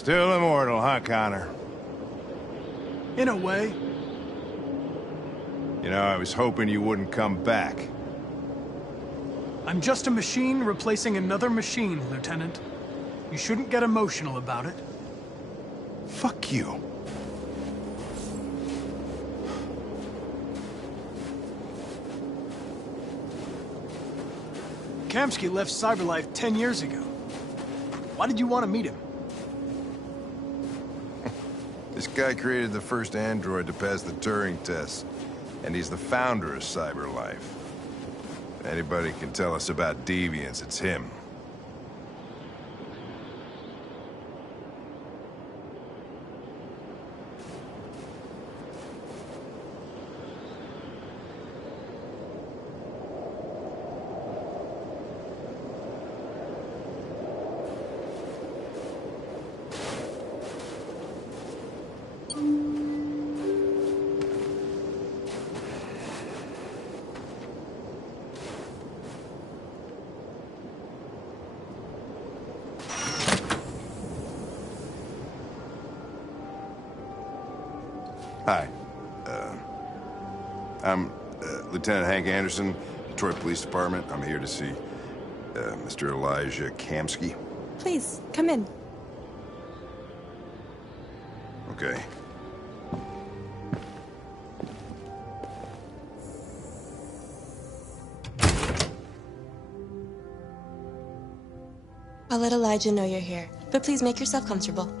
Still immortal, huh, Connor? In a way. You know, I was hoping you wouldn't come back. I'm just a machine replacing another machine, Lieutenant. You shouldn't get emotional about it. Fuck you. Kamsky left Cyberlife 10 years ago. Why did you want to meet him? This guy created the first android to pass the Turing test, and he's the founder of Cyberlife. If anybody can tell us about deviants, it's him. Hi. I'm Lieutenant Hank Anderson, Detroit Police Department. I'm here to see Mr. Elijah Kamsky. Please, come in. Okay. I'll let Elijah know you're here, but please make yourself comfortable.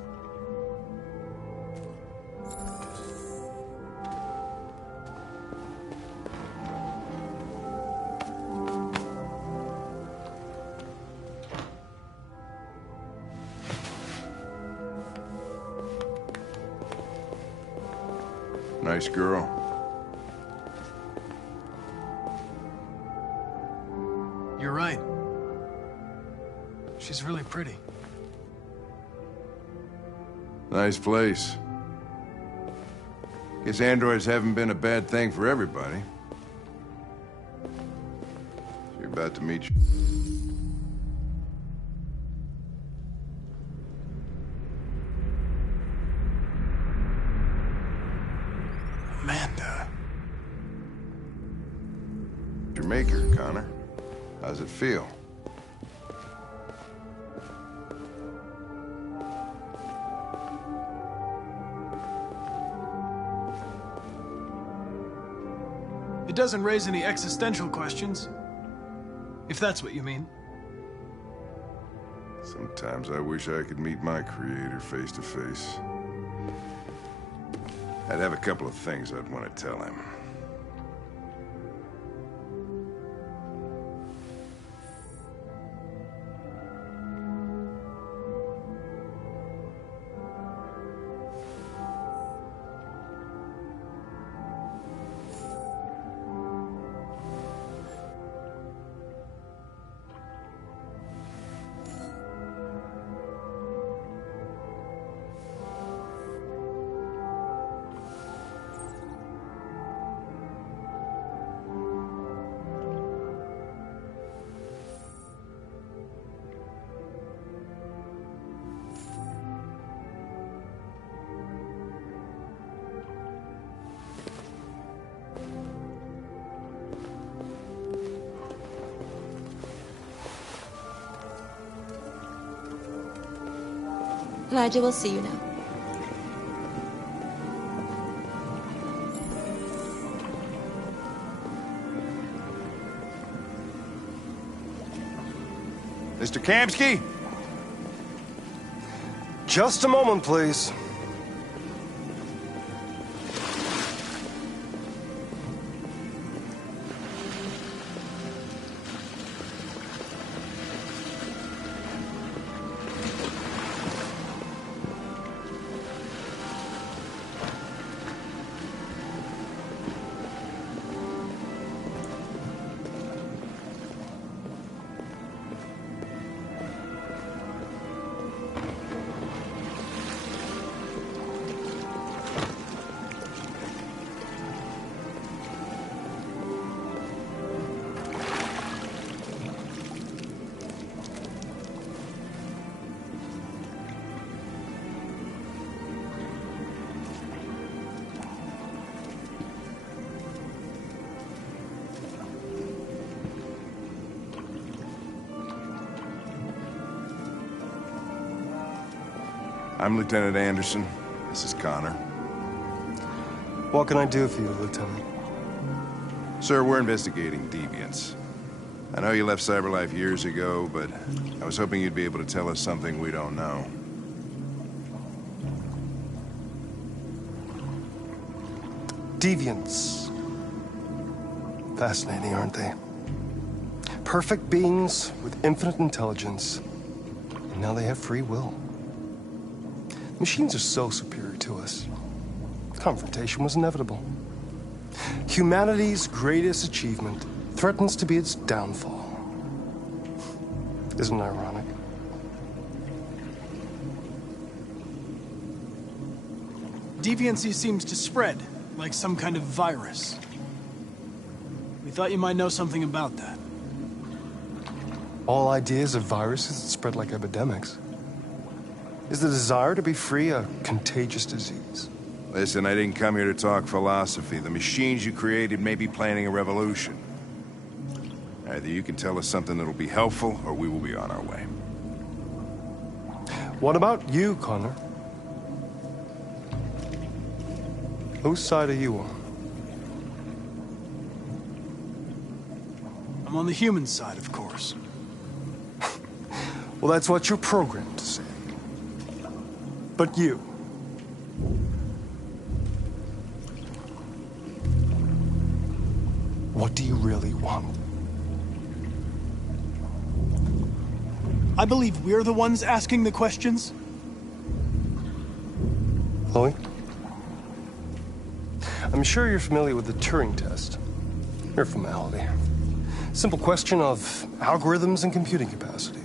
Nice girl. You're right. She's really pretty. Nice place. Guess androids haven't been a bad thing for everybody. You're about to meet you. Amanda. Your maker, Connor. How's it feel? It doesn't raise any existential questions. If that's what you mean. Sometimes I wish I could meet my creator face to face. I'd have a couple of things I'd want to tell him. Elijah will see you now. Mr. Kamsky? Just a moment, please. I'm Lieutenant Anderson. This is Connor. What can I do for you, Lieutenant? Sir, we're investigating deviants. I know you left CyberLife years ago, but I was hoping you'd be able to tell us something we don't know. Deviants. Fascinating, aren't they? Perfect beings with infinite intelligence. And now they have free will. Machines are so superior to us. Confrontation was inevitable. Humanity's greatest achievement threatens to be its downfall. Isn't it ironic? Deviancy seems to spread, like some kind of virus. We thought you might know something about that. All ideas of viruses that spread like epidemics. Is the desire to be free a contagious disease? Listen, I didn't come here to talk philosophy. The machines you created may be planning a revolution. Either you can tell us something that'll be helpful, or we will be on our way. What about you, Connor? Whose side are you on? I'm on the human side, of course. Well, that's what you're programmed to say. But you... what do you really want? I believe we're the ones asking the questions. Chloe? I'm sure you're familiar with the Turing test. Mere formality. Simple question of algorithms and computing capacity.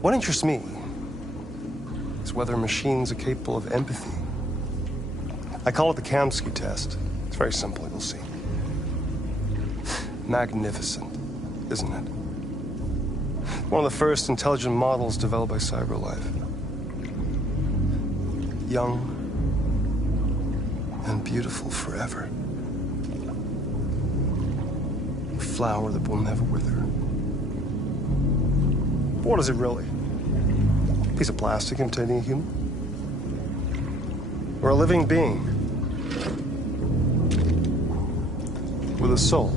What interests me is whether machines are capable of empathy. I call it the Kamsky test. It's very simple, you'll see. Magnificent, isn't it? One of the first intelligent models developed by CyberLife. Young and beautiful forever. A flower that will never wither. But what is it really? A piece of plastic imitating a human? Or a living being? With a soul?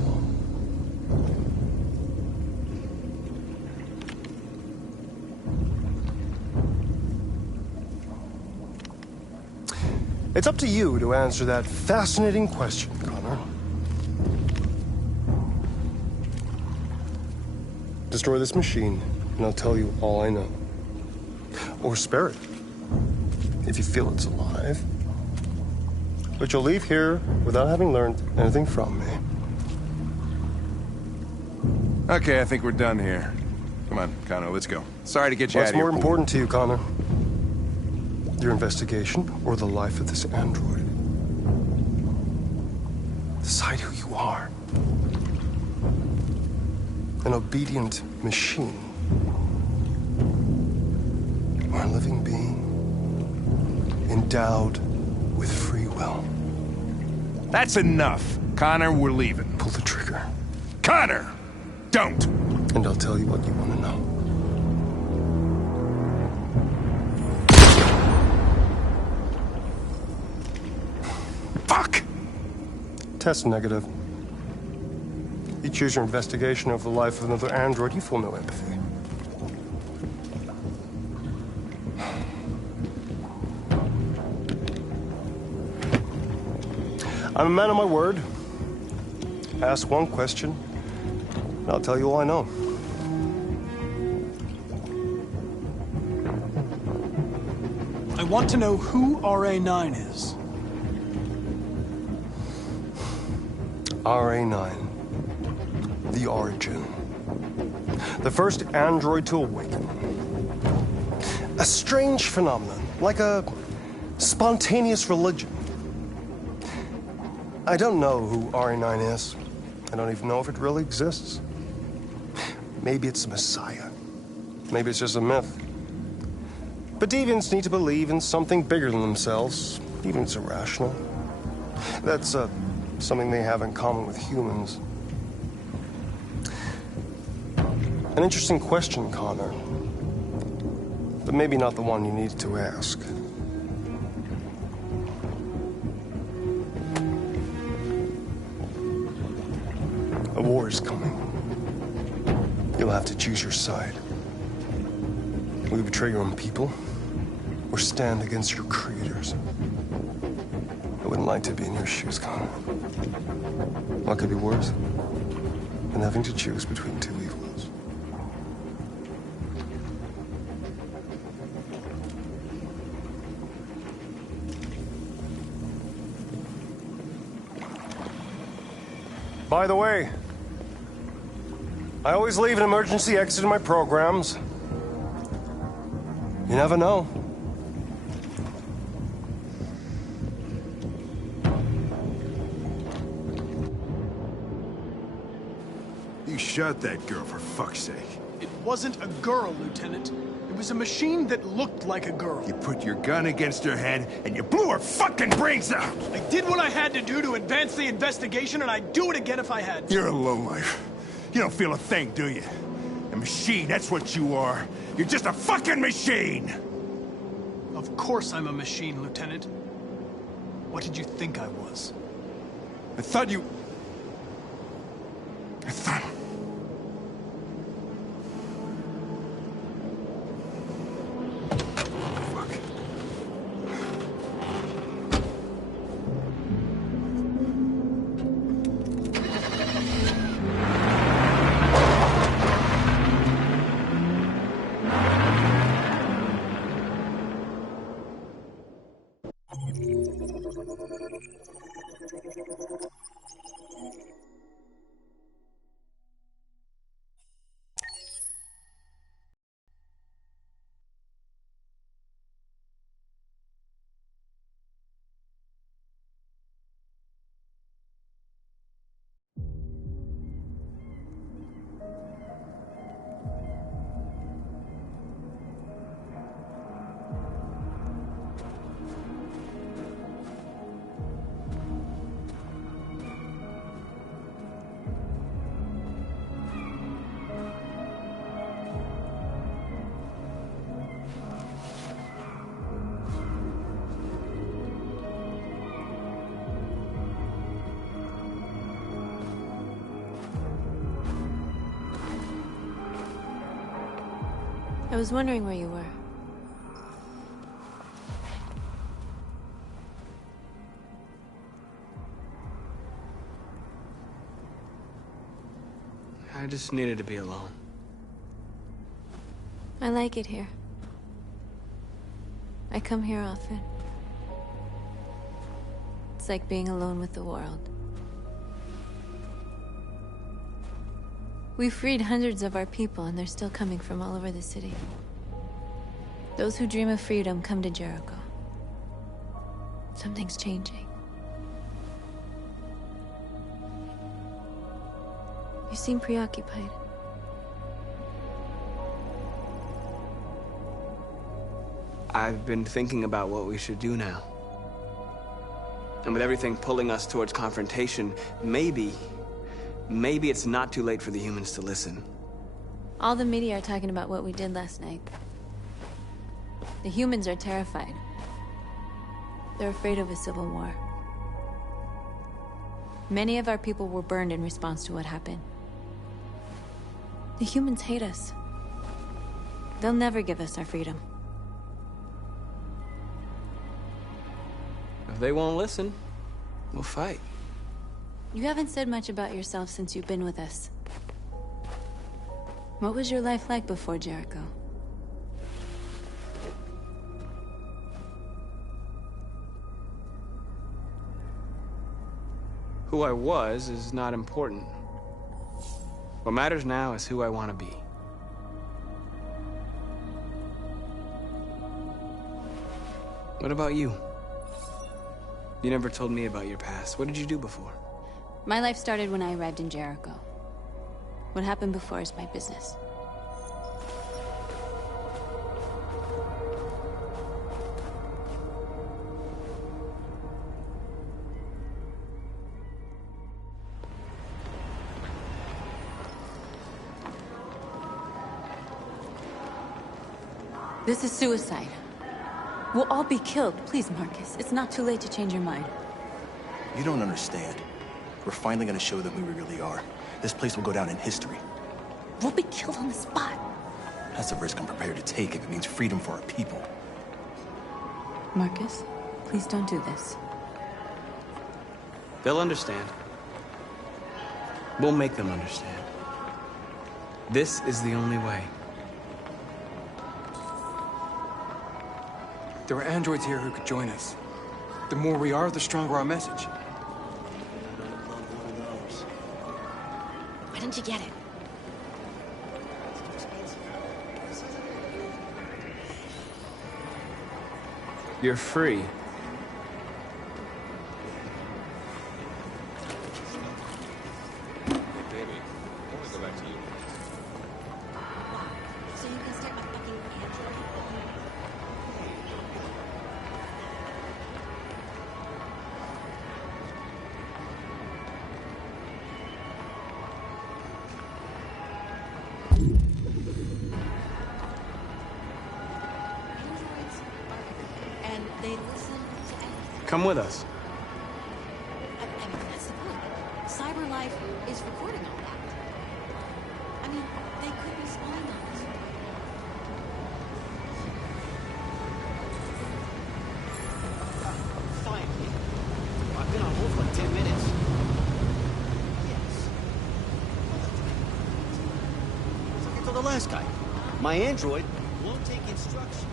It's up to you to answer that fascinating question, Connor. Destroy this machine, and I'll tell you all I know. Or spare it, if you feel it's alive. But you'll leave here without having learned anything from me. Okay, I think we're done here. Come on, Connor, let's go. Sorry to get you out What's of here. more important to you, Connor? Your investigation or the life of this android? Decide who you are. An obedient machine. Or a living being endowed with free will. That's enough. Connor, we're leaving. Pull the trigger. Connor! Don't! And I'll tell you what you want to know. Fuck! Test negative. You choose your investigation over the life of another android, you feel no empathy. I'm a man of my word. Ask one question, and I'll tell you all I know. I want to know who RA9 is. RA9. The origin. The first android to awaken. A strange phenomenon, like a spontaneous religion. I don't know who RA9 is. I don't even know if it really exists. Maybe it's a messiah. Maybe it's just a myth. But deviants need to believe in something bigger than themselves, even if it's irrational. That's something they have in common with humans. An interesting question, Connor. but maybe not the one you need to ask. A war is coming. You'll have to choose your side. Will you betray your own people, or stand against your creators? I wouldn't like to be in your shoes, Connor. What could be worse than having to choose between two evils? By the way, I always leave an emergency exit in my programs. You never know. You shot that girl, for fuck's sake. It wasn't a girl, Lieutenant. It was a machine that looked like a girl. You put your gun against her head, and you blew her fucking brains out! I did what I had to do to advance the investigation, and I'd do it again if I had to. You're a lowlife. You don't feel a thing, do you? A machine, that's what you are. You're just a fucking machine! Of course I'm a machine, Lieutenant. What did you think I was? I thought you... I thought... Fuck. I was wondering where you were. I just needed to be alone. I like it here. I come here often. It's like being alone with the world. We freed hundreds of our people, and they're still coming from all over the city. Those who dream of freedom come to Jericho. Something's changing. You seem preoccupied. I've been thinking about what we should do now. And with everything pulling us towards confrontation, maybe it's not too late for the humans to listen. All the media are talking about what we did last night. The humans are terrified. They're afraid of a civil war. Many of our people were burned in response to what happened. The humans hate us. They'll never give us our freedom. If they won't listen, we'll fight. You haven't said much about yourself since you've been with us. What was your life like before Jericho? Who I was is not important. What matters now is who I want to be. What about you? You never told me about your past. What did you do before? My life started when I arrived in Jericho. What happened before is my business. This is suicide. We'll all be killed. Please, Marcus. It's not too late to change your mind. You don't understand. We're finally gonna show them who we really are. This place will go down in history. We'll be killed on the spot. That's a risk I'm prepared to take if it means freedom for our people. Marcus, please don't do this. They'll understand. We'll make them understand. This is the only way. There are androids here who could join us. The more we are, the stronger our message. Why don't you get it? You're free. Baby, I want to go back to you. So you can start my fucking android? And they listen to anything. Come with us. I mean, that's the point. Cyber life is recording all that. I mean, they could be spying on us. Fine. I've been on hold for like 10 minutes. Yes. It's like I told the last guy. My android won't take instructions.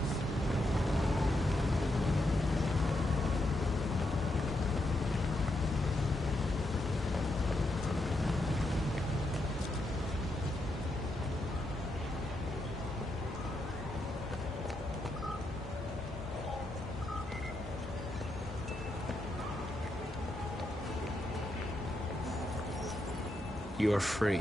You're free.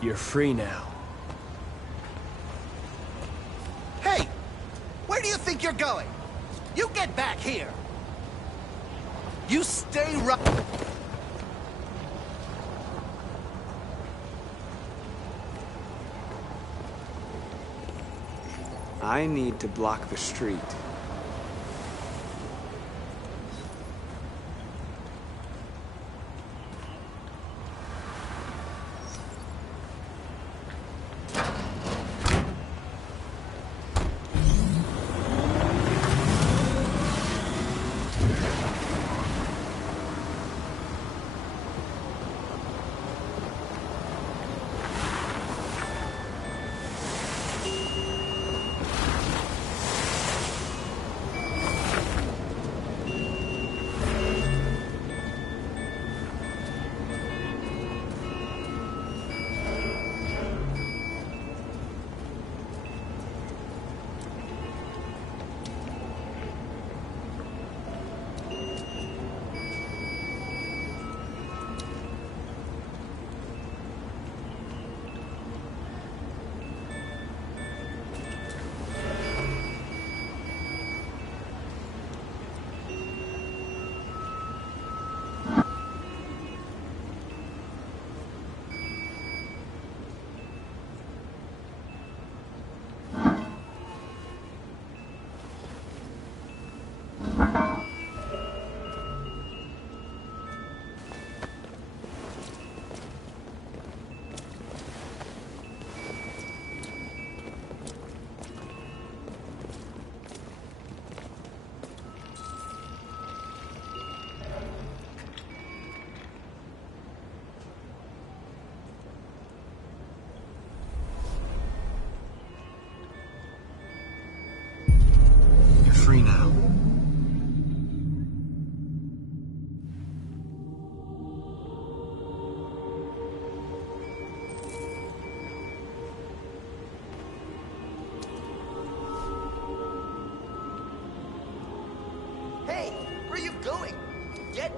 You're free now. Hey! Where do you think you're going? You get back here! You stay right... I need to block the street.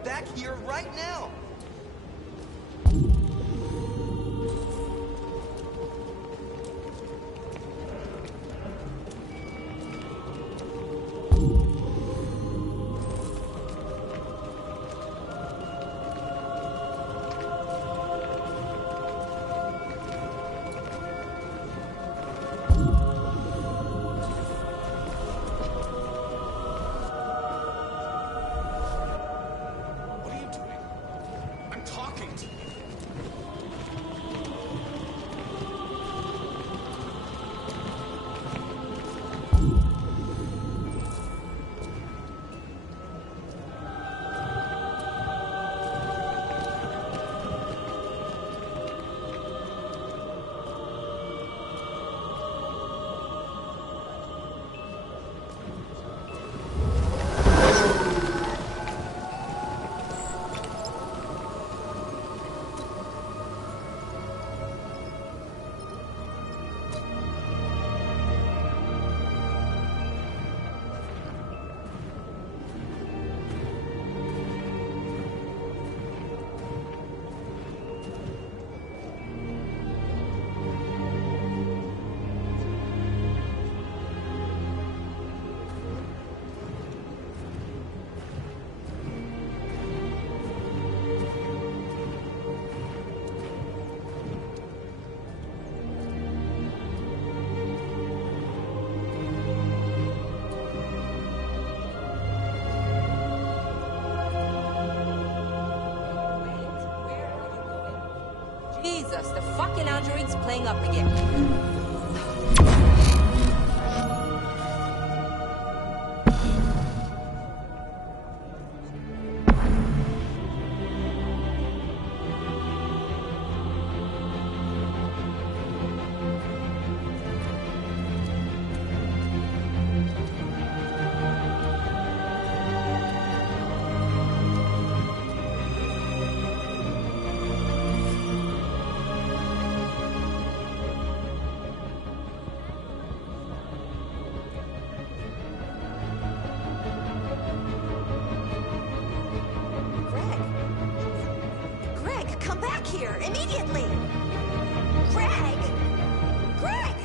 back here right now. Jesus, the fucking android's playing up again. Here, immediately! Greg! Greg!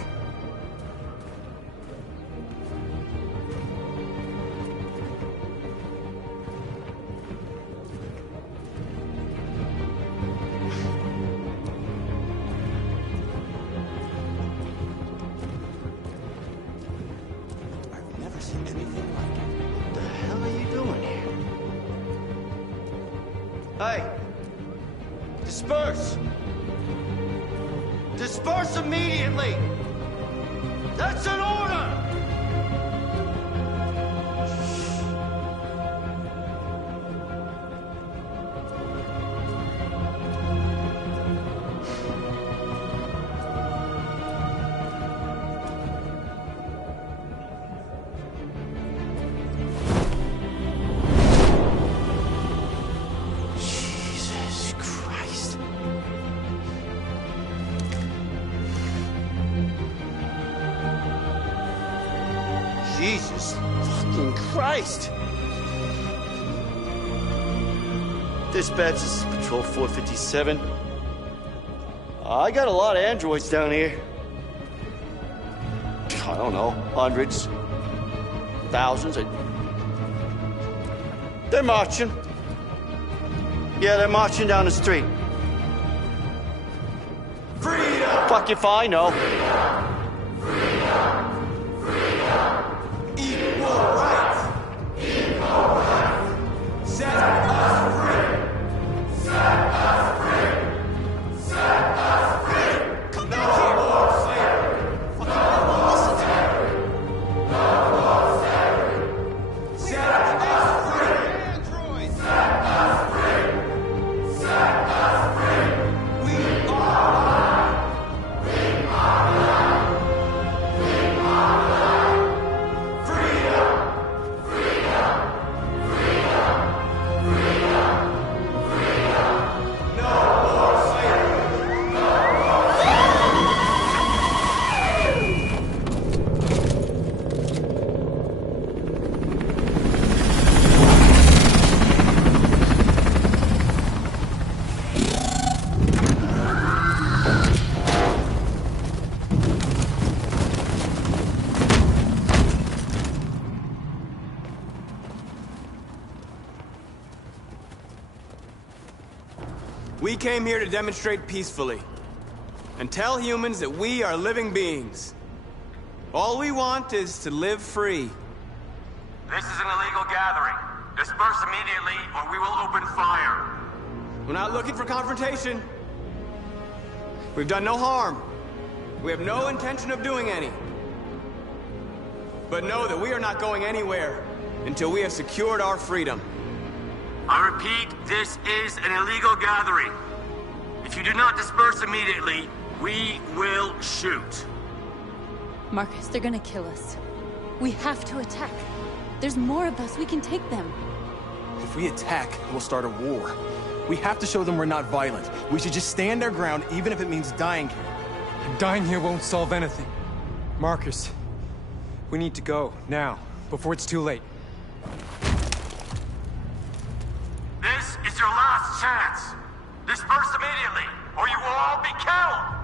I've never seen anything like it. What the hell are you doing here? Hey! Disperse! Disperse immediately! That's an order! Jesus fucking Christ! Dispatch, this is Patrol 457. I got a lot of androids down here. I don't know, hundreds, thousands. They're marching. Yeah, they're marching down the street. Freedom! Fuck if I know. We came here to demonstrate peacefully and tell humans that we are living beings. All we want is to live free. This is an illegal gathering. Disperse immediately, or we will open fire. We're not looking for confrontation. We've done no harm. We have no intention of doing any. But know that we are not going anywhere until we have secured our freedom. I repeat, this is an illegal gathering. If you do not disperse immediately, we will shoot. Marcus, they're gonna kill us. We have to attack. There's more of us. We can take them. If we attack, we'll start a war. We have to show them we're not violent. We should just stand our ground, even if it means dying here. And dying here won't solve anything. Marcus, we need to go, now, before it's too late. This is your last chance. Disperse immediately, or you will all be killed.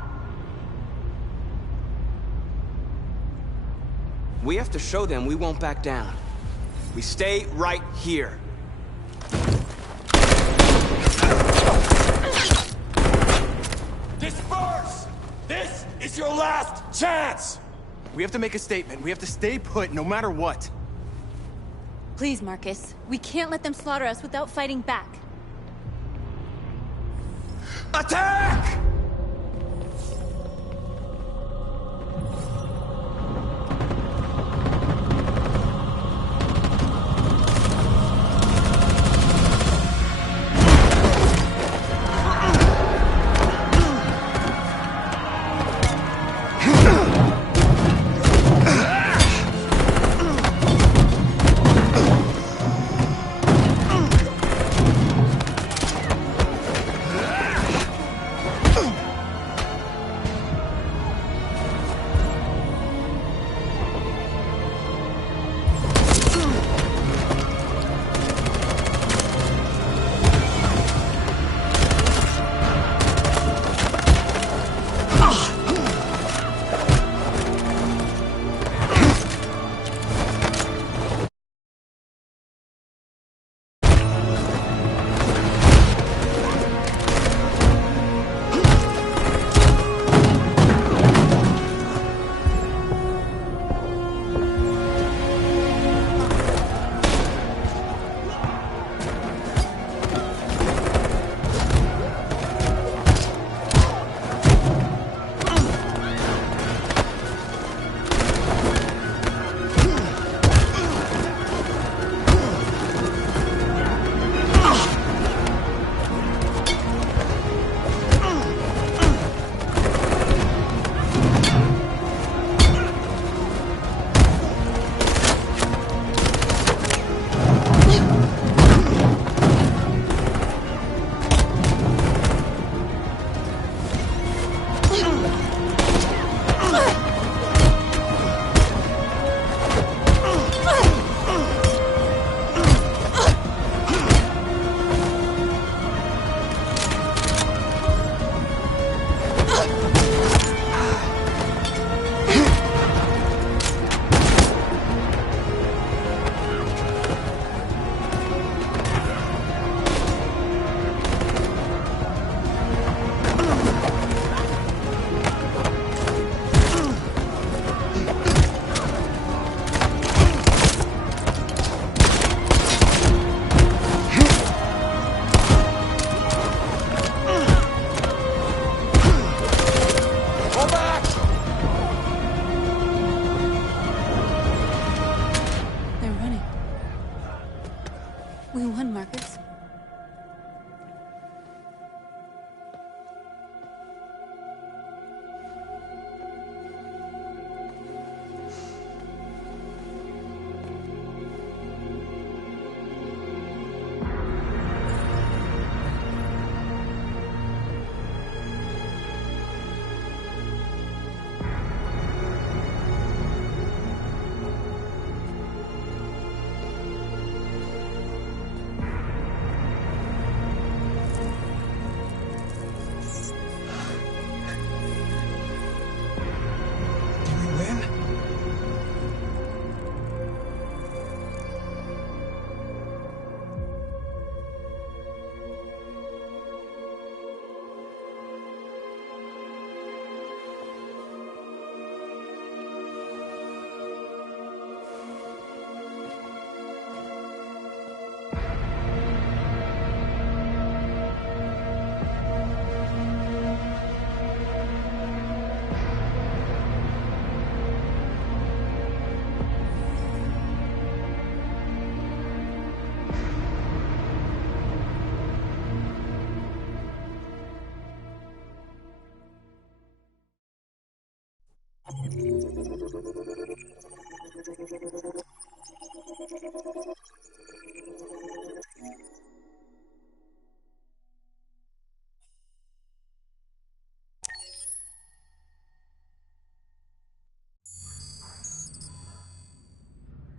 We have to show them we won't back down. We stay right here. Disperse! This is your last chance! We have to make a statement. We have to stay put no matter what. Please, Marcus. We can't let them slaughter us without fighting back. Attack!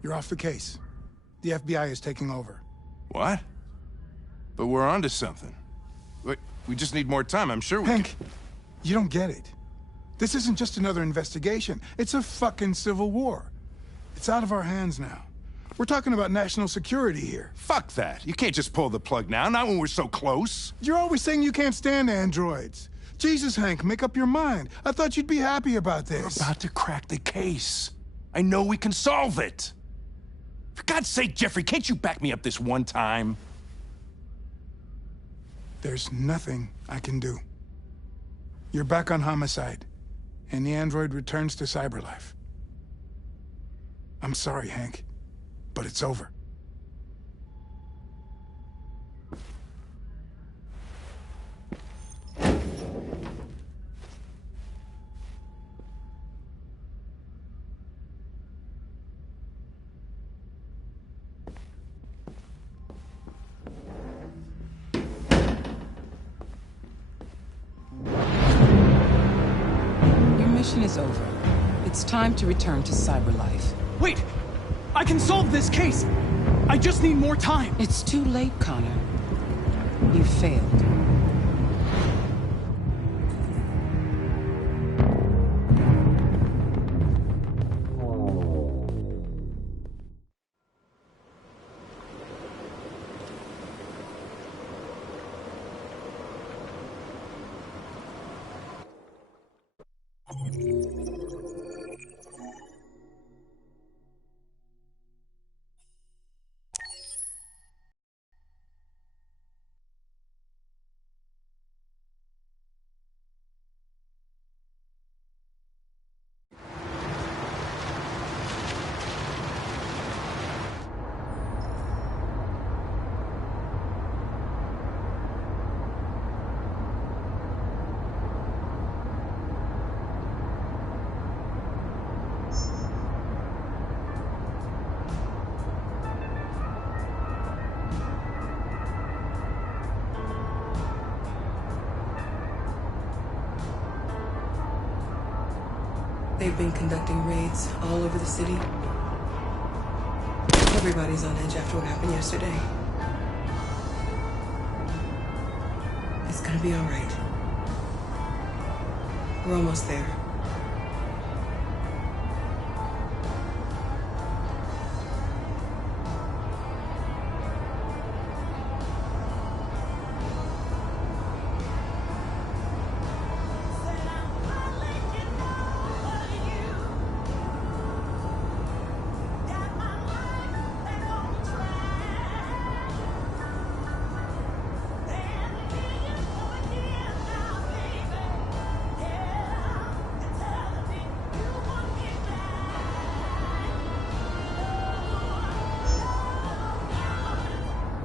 You're off the case. The FBI is taking over. What? But we're onto something. We just need more time, I'm sure we Hank, you don't get it. This isn't just another investigation. It's a fucking civil war. It's out of our hands now. We're talking about national security here. Fuck that. You can't just pull the plug now, not when we're so close. You're always saying you can't stand androids. Jesus, Hank, make up your mind. I thought you'd be happy about this. We're about to crack the case. I know we can solve it. For God's sake, Jeffrey, can't you back me up this one time? There's nothing I can do. You're back on homicide, and the android returns to cyberlife. I'm sorry, Hank, but it's over. Mission is over. It's time to return to cyberlife. Wait! I can solve this case! I just need more time! It's too late, Connor. You failed. They've been conducting raids all over the city. Everybody's on edge after what happened yesterday. It's gonna be all right. We're almost there.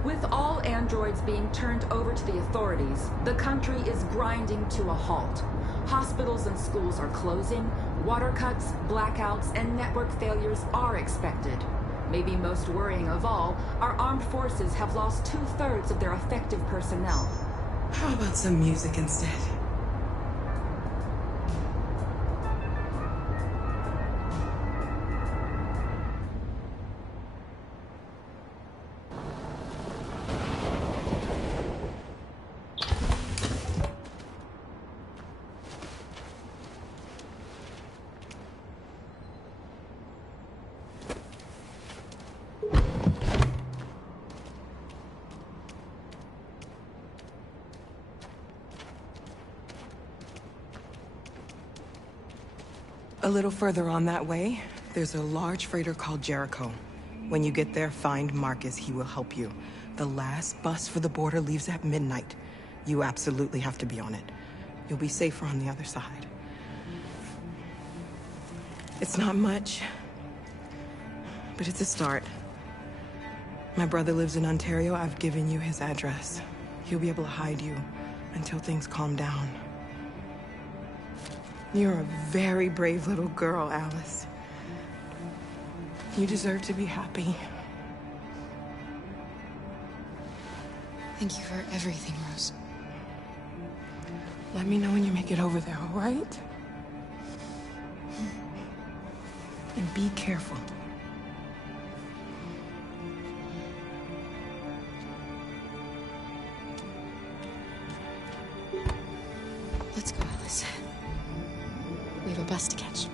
With all androids being turned over to the authorities, the country is grinding to a halt. Hospitals and schools are closing, water cuts, blackouts, and network failures are expected. Maybe most worrying of all, our armed forces have lost 2/3 of their effective personnel. How about some music instead? A little further on that way, there's a large freighter called Jericho. When you get there, find Marcus. He will help you. The last bus for the border leaves at midnight. You absolutely have to be on it. You'll be safer on the other side. It's not much, but it's a start. My brother lives in Ontario. I've given you his address. He'll be able to hide you until things calm down. You're a very brave little girl, Alice. You deserve to be happy. Thank you for everything, Rose. Let me know when you make it over there, all right? And be careful. Let's go, Alice. We have a bus to catch.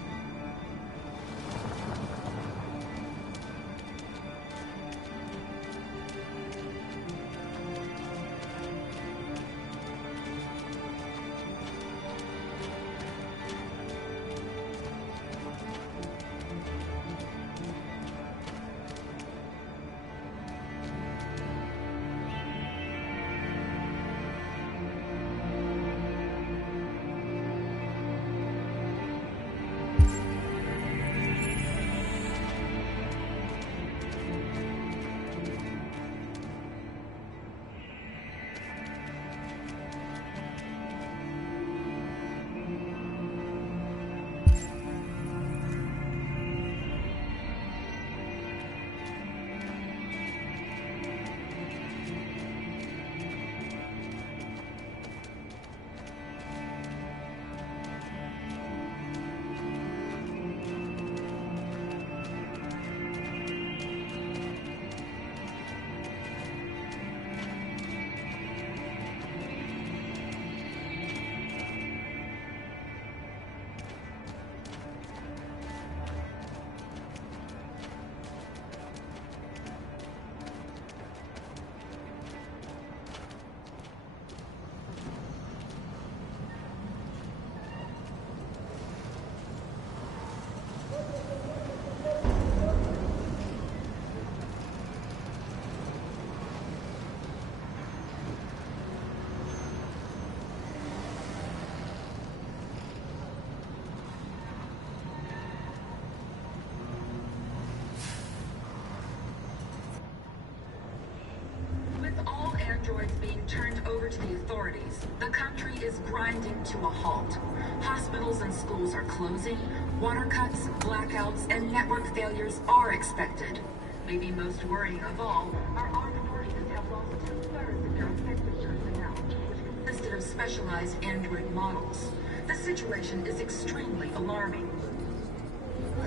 Androids being turned over to the authorities, the country is grinding to a halt. Hospitals and schools are closing, water cuts, blackouts, and network failures are expected. Maybe most worrying of all, our armed forces have lost 2/3 of their effective personnel, which consisted of specialized android models. The situation is extremely alarming.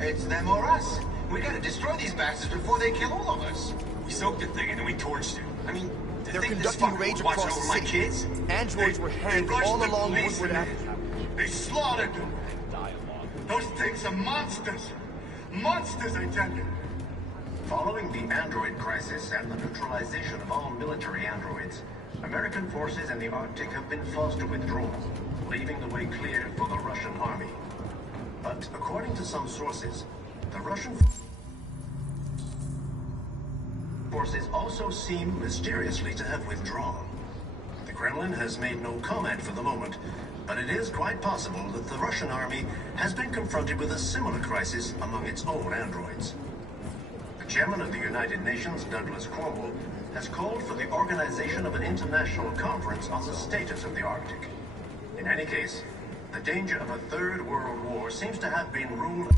It's them or us. We gotta destroy these bastards before they kill all of us. We soaked the thing and then we torched it. I mean, they're conducting raids across the city. Kids? Androids were hanged all along Woodward Avenue. They slaughtered them. Those things are monsters. Monsters, I tell you. Following the android crisis and the neutralization of all military androids, American forces in the Arctic have been forced to withdraw, leaving the way clear for the Russian army. But according to some sources, the Russian forces also seem mysteriously to have withdrawn. The Kremlin has made no comment for the moment, but it is quite possible that the Russian army has been confronted with a similar crisis among its own androids. The chairman of the United Nations, Douglas Cromwell, has called for the organization of an international conference on the status of the Arctic. In any case, the danger of a third world war seems to have been ruled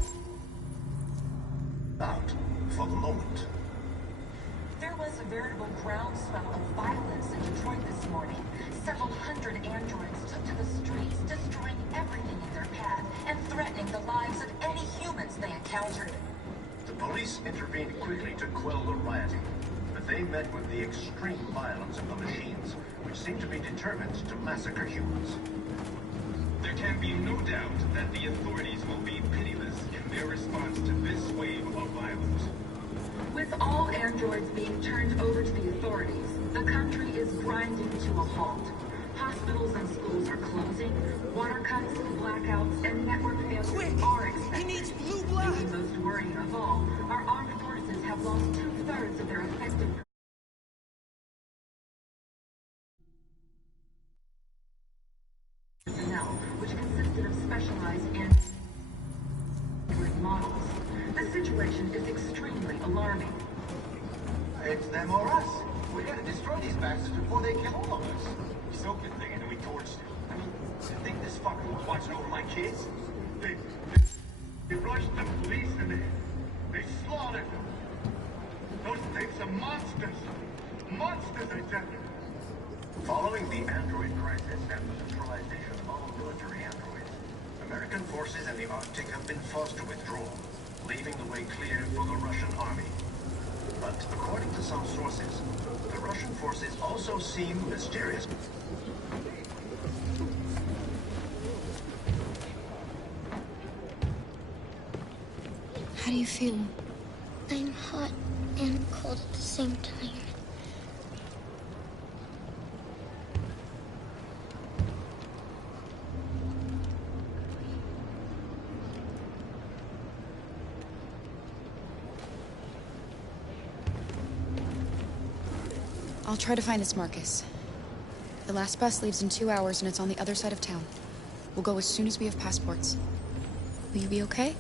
out for the moment. There was a veritable groundswell of violence in Detroit this morning. Several hundred androids took to the streets, destroying everything in their path and threatening the lives of any humans they encountered. The police intervened quickly to quell the rioting, but they met with the extreme violence of the machines, which seem to be determined to massacre humans. There can be no doubt that the authorities will be pitiless in their response to this wave of violence. With all androids being turned over to the authorities, the country is grinding to a halt. Hospitals and schools are closing, water cuts, blackouts, and network failures are expected. He needs blue blood! Maybe most worrying of all, our armed forces have lost 2/3 of their effective personnel, which consisted of specialized android models. The situation is extremely alarming. It's them or us. We gotta destroy these bastards before they kill all of us. We soaked the thing and then we torched it. I mean, you think this fucker was watching over my kids? pushed the police in there. They slaughtered them. Those things are monsters. Monsters, I tell you. Following the android crisis and the neutralization of all military androids, American forces in the Arctic have been forced to withdraw, leaving the way clear for the Russian army. But according to some sources, the Russian forces also seem mysterious. How do you feel? I'm hot and cold at the same time. I'll try to find this Marcus. The last bus leaves in 2 hours and it's on the other side of town. We'll go as soon as we have passports. Will you be okay?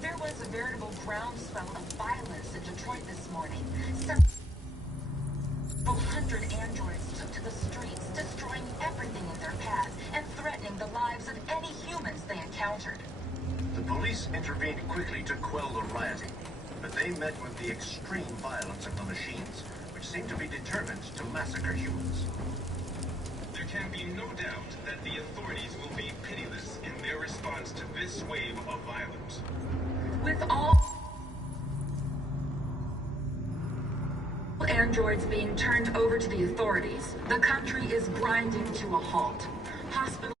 There was a veritable groundswell of violence in Detroit this morning. Several hundred androids took to the streets, destroying everything in their path and threatening the lives of any humans they encountered. The police intervened quickly to quell the rioting, but they met with the extreme violence of the machines, which seem to be determined to massacre humans. There can be no doubt that the authorities will be pitiless in their response to this wave of violence. With all androids being turned over to the authorities, the country is grinding to a halt. Hospitals